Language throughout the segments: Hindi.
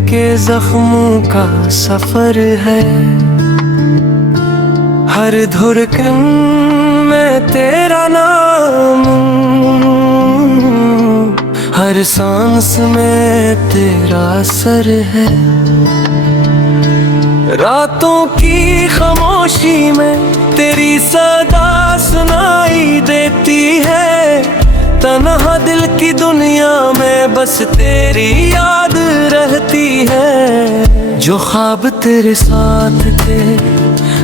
के जख्मों का सफर है। हर धड़कन में तेरा नाम, हर सांस में तेरा असर है। रातों की खामोशी में तेरी सदा सुनाई देती है। तन्हा दिल की दुनिया में बस तेरी याद रहती है। जो ख्वाब तेरे साथ थे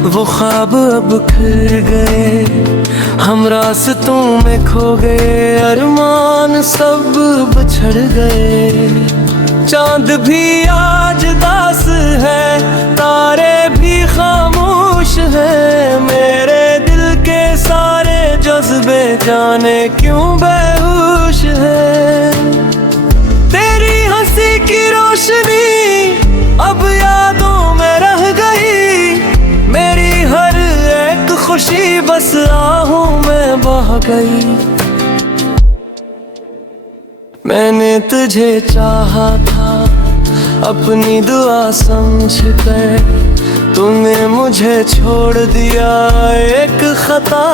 वो ख्वाब अब खिल गए। हम रास्तों में खो गए, अरमान सब बिछड़ गए। चांद भी आज दास है, तारे भी खामोश है। मेरे दिल के सारे जज्बे जाने क्यों बेहोश है। तेरी हंसी की रोशनी अब यादों में रह गई। मेरी हर एक खुशी बस आहों में बह गई। मैंने तुझे चाहा था अपनी दुआ समझ कर, तूने मुझे छोड़ दिया एक खता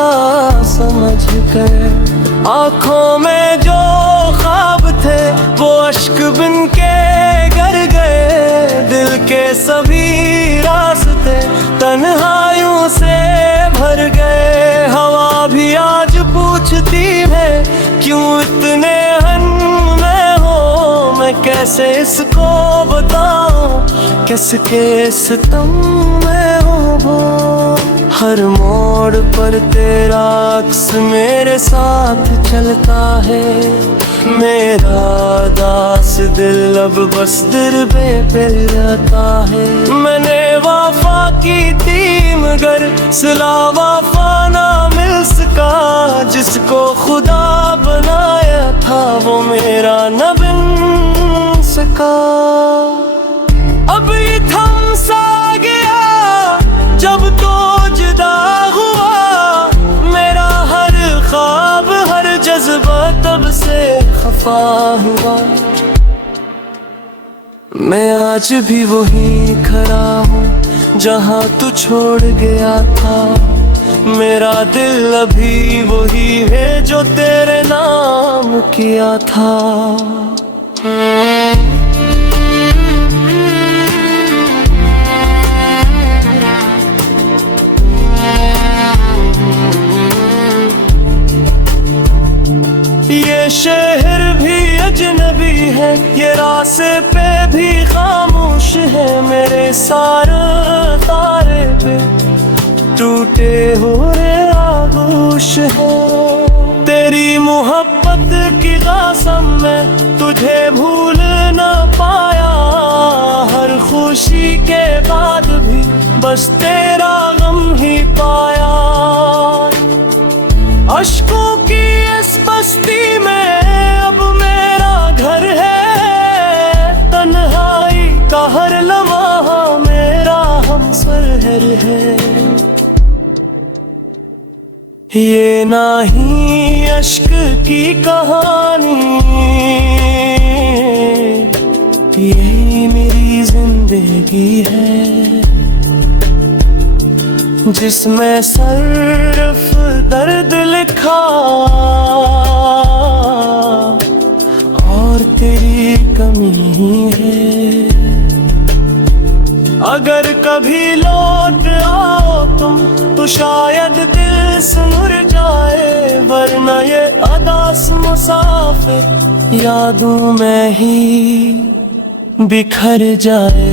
समझ कर। आँखों में जो ख्वाब थे वो अश्क बिन के गर गए। दिल के सभी रास्ते तन्हाइयों से भर गए। हवा भी आज पूछती है क्यों इतने कैसे इसको बताऊं, किसके सितम में हूँ वो। हर मोड़ पर तेरा अक्स मेरे साथ चलता है। मेरा दास दिल अब बस दिल पे रहता है। मैंने वफा की थी मगर सिला वफा ना मिल सका। जिसको खुदा बनाया था वो मेरा न बन सका। अब ये थम सा गया जब तो जुदा हुआ। मेरा हर ख्वाब हर जज्बा तब से खफा हुआ। मैं आज भी वहीं खड़ा हूँ जहाँ तू छोड़ गया था। मेरा दिल अभी वही है जो तेरे नाम किया था। ये शहर भी अजनबी है, ये रास्ते पे भी खामोश है। मेरे सारे तारे पे टूटे हुए आगोश है। तेरी मोहब्बत की कसम में तुझे भूल न पाया। हर खुशी के बाद भी बस तेरा गम ही पाया। अश्कों की इस बस्ती में अब मेरा घर है। तन्हाई का हर लम्हा मेरा हमसफर है। ये नहीं अश्क की कहानी, यही मेरी जिंदगी है। जिसमें सिर्फ दर्द लिखा और तेरी कमी है। अगर कभी लौट आओ तुम तो शायद दिल से मुरझाए। वरना ये अदास मुसाफिर यादों में ही बिखर जाए।